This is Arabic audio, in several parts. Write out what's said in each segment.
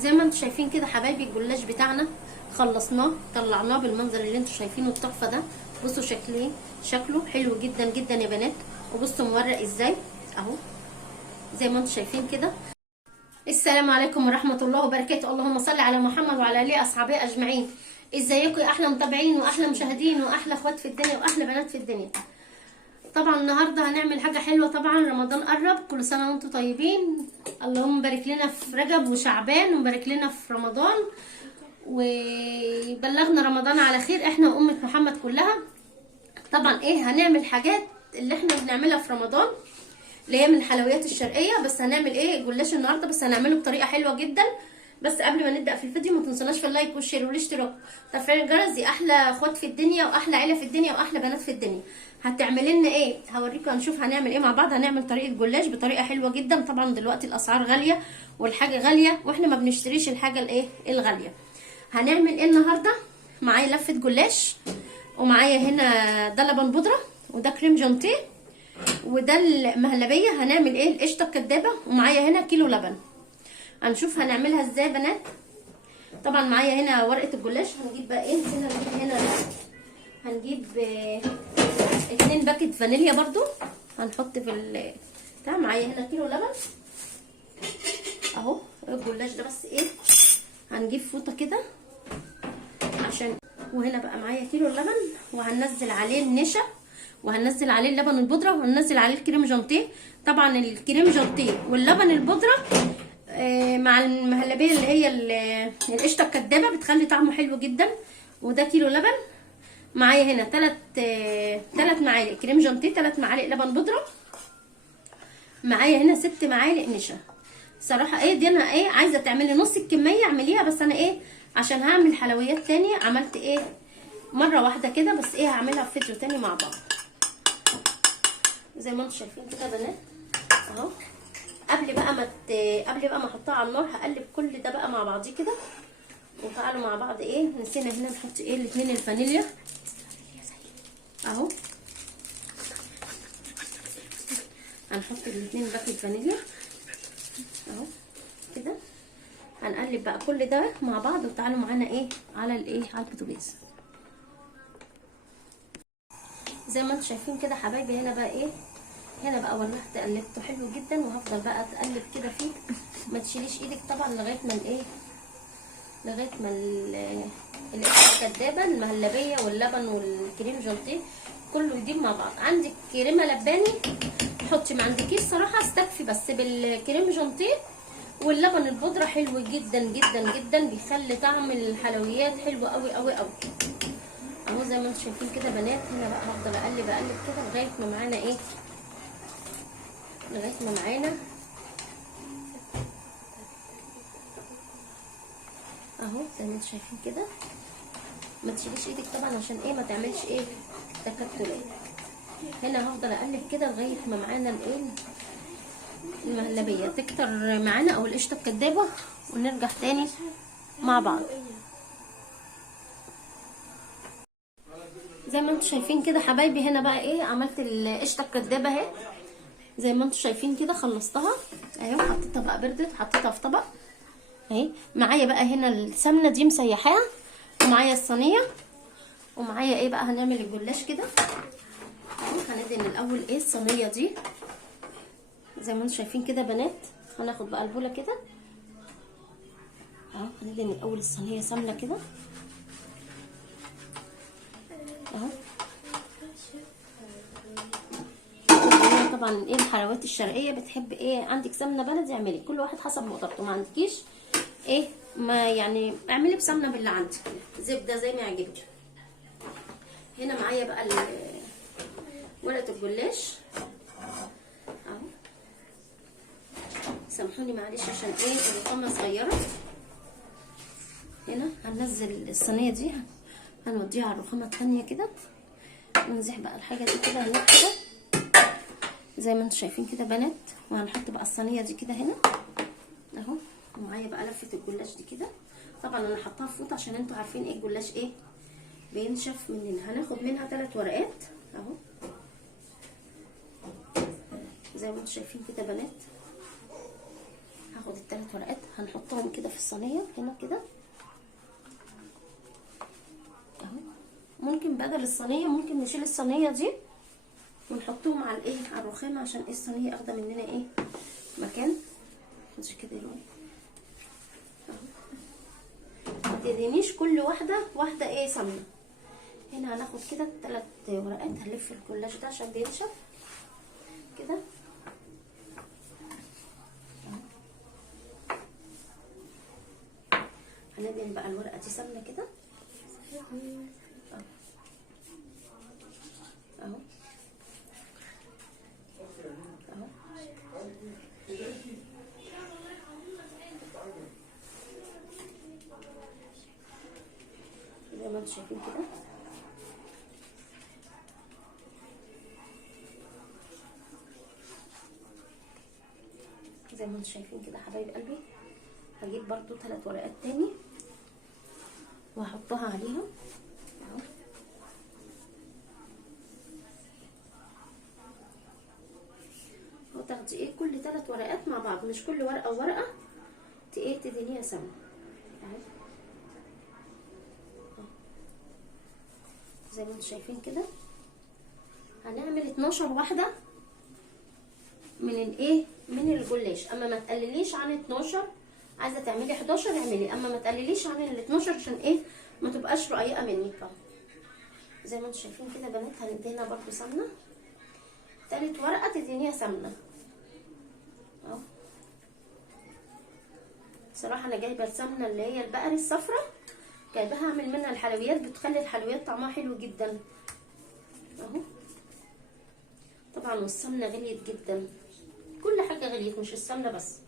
زي ما انتم شايفين كده حبايبي الجلاش بتاعنا خلصناه، طلعناه بالمنظر اللي انتم شايفينه التحفه ده. بصوا شكله حلو جدا جدا يا بنات، وبصوا مورق ازاي اهو زي ما انتم شايفين كده. السلام عليكم ورحمه الله وبركاته. اللهم صل على محمد وعلى اله اصحابه اجمعين. ازيكم يا احلى متابعين واحلى مشاهدين واحلى اخوات في الدنيا واحلى بنات في الدنيا. طبعا النهارده هنعمل حاجه حلوه. طبعا رمضان قرب، كل سنه وانتم طيبين. اللهم بارك لنا في رجب وشعبان وبارك لنا في رمضان وبلغنا رمضان على خير احنا وامه محمد كلها. طبعا هنعمل حاجات اللي احنا بنعملها في رمضان اللي هي من الحلويات الشرقيه، بس هنعمل جلاش النهارده، بس هنعمله بطريقه حلوه جدا. بس قبل ما نبدا في الفيديو ما تنسوناش في اللايك والشير والاشتراك وتفعيل الجرس. دي احلى اخوات في الدنيا واحلى عيله في الدنيا واحلى بنات في الدنيا. هتعملي لنا هوريكم، هنشوف هنعمل مع بعض. هنعمل طريقه جلاش بطريقه حلوه جدا. طبعا دلوقتي الاسعار غاليه والحاجه غاليه واحنا ما بنشتريش الحاجه الغاليه. هنعمل النهارده؟ معايا لفه جلاش، ومعايا هنا ده لبن بودره، وده كريم جانتيه، وده المهلبيه. هنعمل القشطه الكدابه، ومعايا هنا كيلو لبن. هنشوف هنعملها ازاي يا بنات. طبعا معايا هنا ورقه الجلاش. هنجيب بقى هنا هنجيب 2 باكت فانيليا برضو هنحط في بتاع. معايا هنا كيلو لبن اهو. الجلاش ده بس هنجيب فوطه كده عشان، وهنا بقى معايا كيلو اللبن، وهننزل عليه النشا، وهننزل عليه اللبن البودره، وهننزل عليه الكريم جانتيه. طبعا الكريم جانتيه واللبن البودره مع المهلبيه اللي هي القشطه الكدابه بتخلي طعمه حلو جدا. وده كيلو لبن. معايا هنا 3 معالق كريم جانتيه، 3 معالق لبن بودره، معايا هنا 6 معالق نشا. صراحه دي انا عايزه تعملي نص الكميه اعمليها، بس انا عشان هعمل حلويات تانية عملت مره واحده كده بس. هعملها في فيديو تاني مع بعض زي ما انتم شايفين كده يا بنات اهو. قبل بقى ما احطها على النار هقلب كل ده بقى مع بعضيه كده. وتعالوا مع بعض. نسينا هنا نحط الاتنين الفانيليا اهو. هنحط الاتنين باكت فانيليا اهو كده. هنقلب بقى كل ده مع بعض، وتعالوا معانا على على البوتاجاز زي ما انتم شايفين كده حبايبي. هنا بقى ولعت قلبته حلو جدا، وهفضل بقى اتقلب كده فيه. ما تشيليش ايدك طبعا لغايه ما القشطه الكدابه المهلبيه واللبن والكريم جانتيه كله يديب مع بعض. عندك كريمه لباني حطي، ما عندكيش صراحه استكفي بس بالكريم جانتيه واللبن البودره. حلو جدا جدا جدا، بيخلي طعم الحلويات حلو قوي قوي قوي اهو زي ما انتم شايفين كده بنات. هنا بقى هفضل اقلب كده لغايه ما معانا اهو زي ما انتم شايفين كده. ما تشيليش ايدك طبعا عشان ما تعملش تكتلات. هنا هفضل اقلب كده لغايه ما معانا المهلبيه تكتر معانا او القشطه الكدابه، ونرجع تاني مع بعض زي ما انتم شايفين كده حبايبي. هنا بقى عملت القشطه الكدابه اهي زي ما انتم شايفين كده. خلصتها اهي وحطيتها بقى بردت، حطيتها في طبق اهي. معايا بقى هنا السمنه دي مسيحاها، ومعايا الصينيه، ومعايا بقى هنعمل الجلاش كده اهو. هندهن الاول الصينيه دي زي ما انتم شايفين كده بنات. هناخد بقى البوله كده اهو. هندهن الاول الصينيه سمنه كده اهو. طبعا الحلويات الشرقيه بتحب عندك سمنه بلدي اعملي، كل واحد حسب مقدرته. ما عندكيش ما يعني اعملي بسمنه باللي عندك، زبده زي ما يعجبك. هنا معايا بقى ورقه الجلاش اهو. سامحوني معلش عشان الرقامه صغيره. هنا هننزل الصينيه دي هنوديها على الرخامه التانيه كده. ننزح بقى الحاجه دي كده هناك كده زي ما انتم شايفين كده بنات. وهنحط بقى الصينيه دي كده هنا اهو. ومعايا بقى لفه الجلاش دي كده. طبعا انا حطاها في فوطه عشان انتوا عارفين الجلاش بينشف مننا. هناخد منها 3 ورقات اهو زي ما انتم شايفين كده بنات. هاخد الثلاث ورقات هنحطهم كده في الصينيه هنا كده اهو. ممكن بدل الصينيه ممكن نشيل الصينيه دي ونحطهم على الايه، على الرخامه، عشان ايه الصينيه اخده مننا ايه مكان. مش كده دلوقتي ما تدينيش كل واحده ايه سمنه. هنا هناخد كده 3 ورقات، هنلف الجلاش ده عشان بينشف كده. هندهن بقى الورقه دي سمنه كده اهو اهو. زي ما انتم شايفين كده زي ما انتم شايفين كده حبايب قلبي. هجيب برضو 3 ورقات تاني وهحطها عليها اهو. وتاخدي ايه كل 3 ورقات مع بعض، مش كل ورقه وورقه ايه تدينيها سمنه اهو. زي ما انتم شايفين كده هنعمل 12 واحده من الايه، من الجلاش. اما ما تقلليش عن 12، عايزه تعملي 11 اعملي، اما ما تقلليش عن ال 12 عشان ايه ما تبقاش رقيقه منك اهو. زي ما انتم شايفين كده بنات هندينا برضو سمنه، 3 ورقه تدينيها سمنه اهو. صراحه انا جايبه السمنه اللي هي البقري الصفراء، جايباها اعمل منها الحلويات، بتخلي الحلويات طعمها حلو جدا اهو. طبعا والسمنه غليت جدا، كل حاجه غليت مش السمنه بس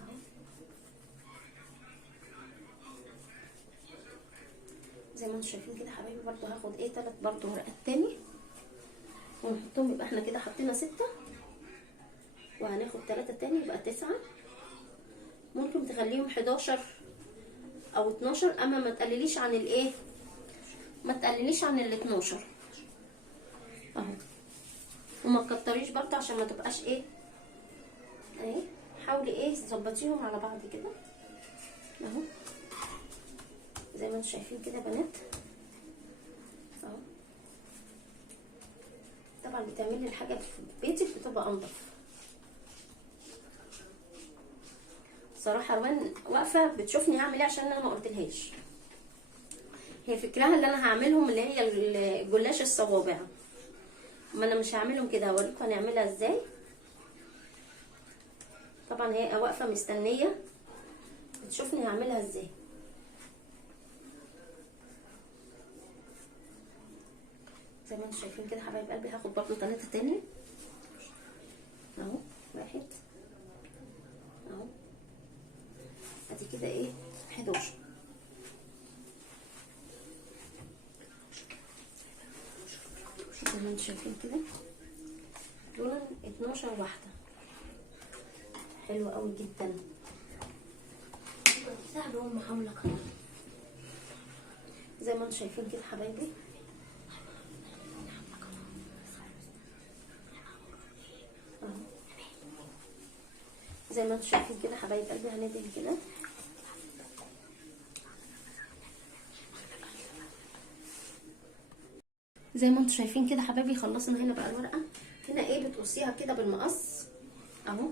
اهو. زي ما انتم شايفين كده حبايبي. برضو هاخد ايه 3 برضو ورقات تاني ونحطهم، يبقى احنا كده حطينا 6 وهناخد 3 تاني يبقى 9. ممكن تخليهم 11 او 12، اما ما تقلليش عن الايه، ما تقلليش عن ال 12 اهو. وما تكتريش برضه عشان ما تبقاش ايه اهي. حاولي ايه تظبطيهم على بعض كده اهو. زي ما انتم شايفين كده بنات اهو. طبعا بتعملي الحاجه في بيتك بتبقى انضف. صراحه روان واقفه بتشوفني هعمل ايه عشان انا ما قلتلهاش. هي فكرها اللي انا هعملهم اللي هي الجلاش الصوابع، ما انا مش هعملهم كده، هوريكم هنعملها ازاي. طبعا هي واقفه مستنيه بتشوفني هعملها ازاي. زي ما انتم شايفين كده حبايب قلبي. هاخد برضو 3 تاني اهو. 1 اهو. ادي كده ايه 11. زي ما انتم شايفين كده دول 12 واحده، حلوه قوي جدا. زي ما انتم شايفين كده حبايبي زي ما انتم شايفين كده حبايب قلبي. هندهن كده زي ما انتم شايفين كده حبايبي. خلصنا هنا بقى الورقه. هنا ايه بتقصيها كده بالمقص اهو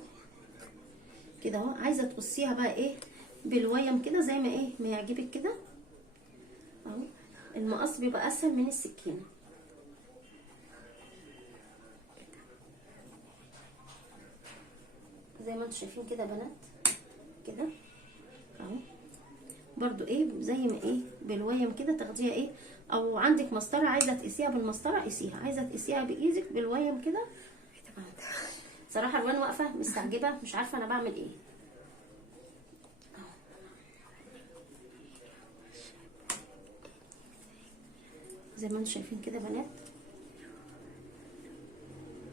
كده اهو. عايزه تقصيها بقى ايه بالويم كده زي ما ايه ما يعجبك كده اهو. المقص بيبقى اسهل من السكينه. زي ما انتم شايفين كده بنات كده اهو. برضو ايه زي ما ايه بالويم كده تاخديها ايه، او عندك مسطره عايزه تقيسيها بالمسطره قيسيها، عايزه تقيسيها بايدك بالويم كده. صراحه الوان واقفه مستعجبه مش عارفه انا بعمل ايه. زي ما انتم شايفين كده بنات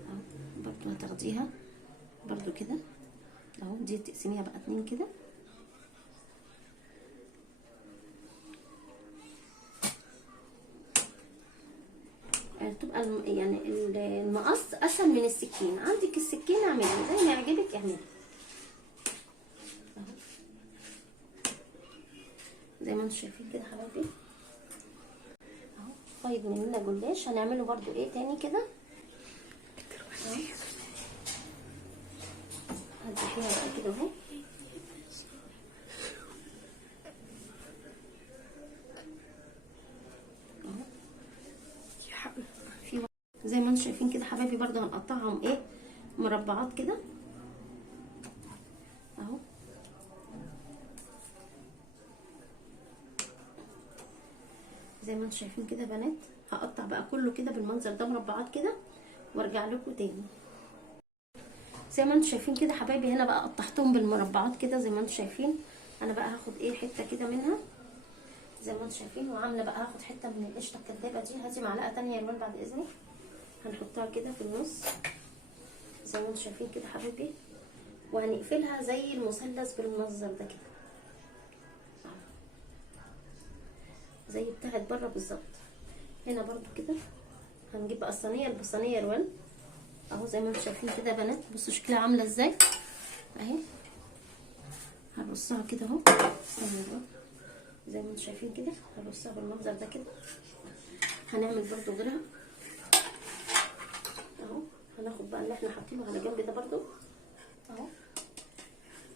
اهو. برضو هتاخديها برضو كده اهو. دي تقسميها بقى 2 كده ادي بتبقى يعني المقص اسهل من السكين. عندك السكين اعملي زي ما يعجبك اعملي زي ما انتم شايفين كده حبايبي اهو. طيب مننا جلاش هنعمله برضو ايه تاني كده، هنفتحيها بقى كده اهو. زي ما انتم شايفين كده حبايبي برضو هنقطعهم ايه مربعات كده اهو. زي ما انتم شايفين كده بنات، هقطع بقى كله كده بالمنظر ده مربعات كده وارجع لكم تاني. زي ما انتم شايفين كده حبايبي هنا بقى قطعتهم بالمربعات كده زي ما انتم شايفين. انا بقى هاخد ايه حته كده منها زي ما انتم شايفين، وعامله بقى هاخد حته من القشطه الكدابه دي. هاتي معلقه تانية يا روان بعد اذنك، هنحطها كده في النص زي ما انتم شايفين كده حبايبي، وهنقفلها زي المثلث بالمنظر ده كده زي بتاعت بره بالظبط. هنا برضو كده هنجيب بقى الصينيه البصانيه روان اهو زي ما انتم شايفين كده يا بنات. بصوا شكلها عامله ازاي اهي. هنرصها كده اهو زي ما انتم شايفين كده، هنرصها بالمنظر ده كده. هنعمل برضو غيرها اهو. هناخد بقى اللي احنا حاطينه على جنب ده برضو اهو،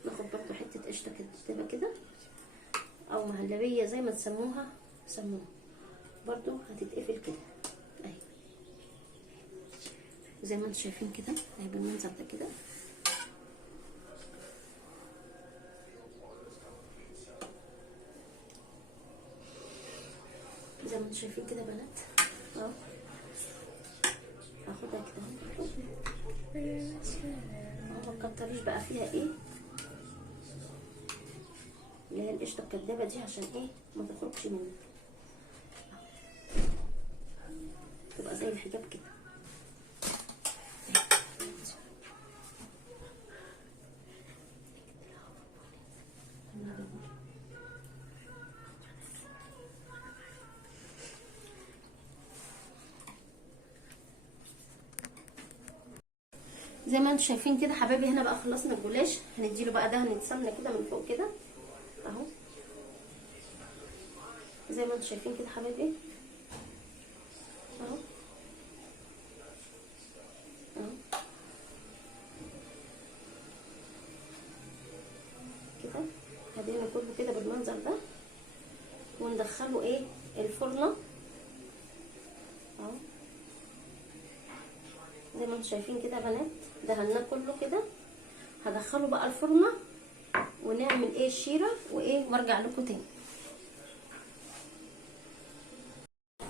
ناخد برضو حته قشطه كده كده او مهلبيه زي ما تسموها سموها، برضو هتتقفل كده اهي زي ما انتم شايفين كده اهي بالمنظر ده كده. زي ما انتم شايفين كده بنات اهو. هاخدها كده اهو، ما تكتريش بقى فيها ايه اللي هي القشطه الكدابه دي عشان ايه ما تخرجش منك، تبقى زي الحجاب كده. زي ما انتم شايفين كده حبايبي هنا بقى خلصنا الجلاش. هنديله بقى دهنه سمنه كده من فوق كده اهو زي ما انتم شايفين كده حبايبي اهو اهو كده. هدينا كله كده بالمنظر ده وندخله ايه الفرنه اهو زي ما انتم شايفين كده يا بنات. دهناه كله كده، هدخله بقى الفرنه ونعمل ايه الشيره وايه وارجع لكم تاني.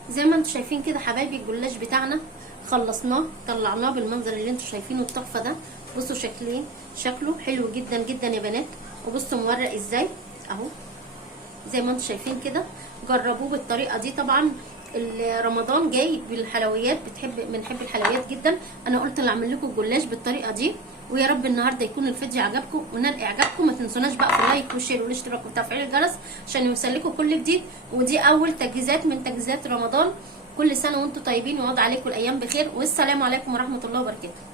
زي ما انتم شايفين كده حبايبي الجلاش بتاعنا خلصناه طلعناه بالمنظر اللي انتم شايفينه التحفه ده. بصوا شكله حلو جدا جدا يا بنات، وبصوا مورق ازاي اهو زي ما انتم شايفين كده. جربوه بالطريقه دي. طبعا رمضان جاي بالحلويات، بنحب الحلويات جدا. انا قلت اعمل لكم الجلاش بالطريقه دي، ويا رب النهارده يكون الفيديو عجبكم ونال اعجابكم. ما تنسوناش بقى في اللايك والشير والاشتراك وتفعيل الجرس عشان يوصلكم كل جديد. ودي اول تجهيزات من تجهيزات رمضان. كل سنه وانتم طيبين ويعود عليكم الايام بخير، والسلام عليكم ورحمه الله وبركاته.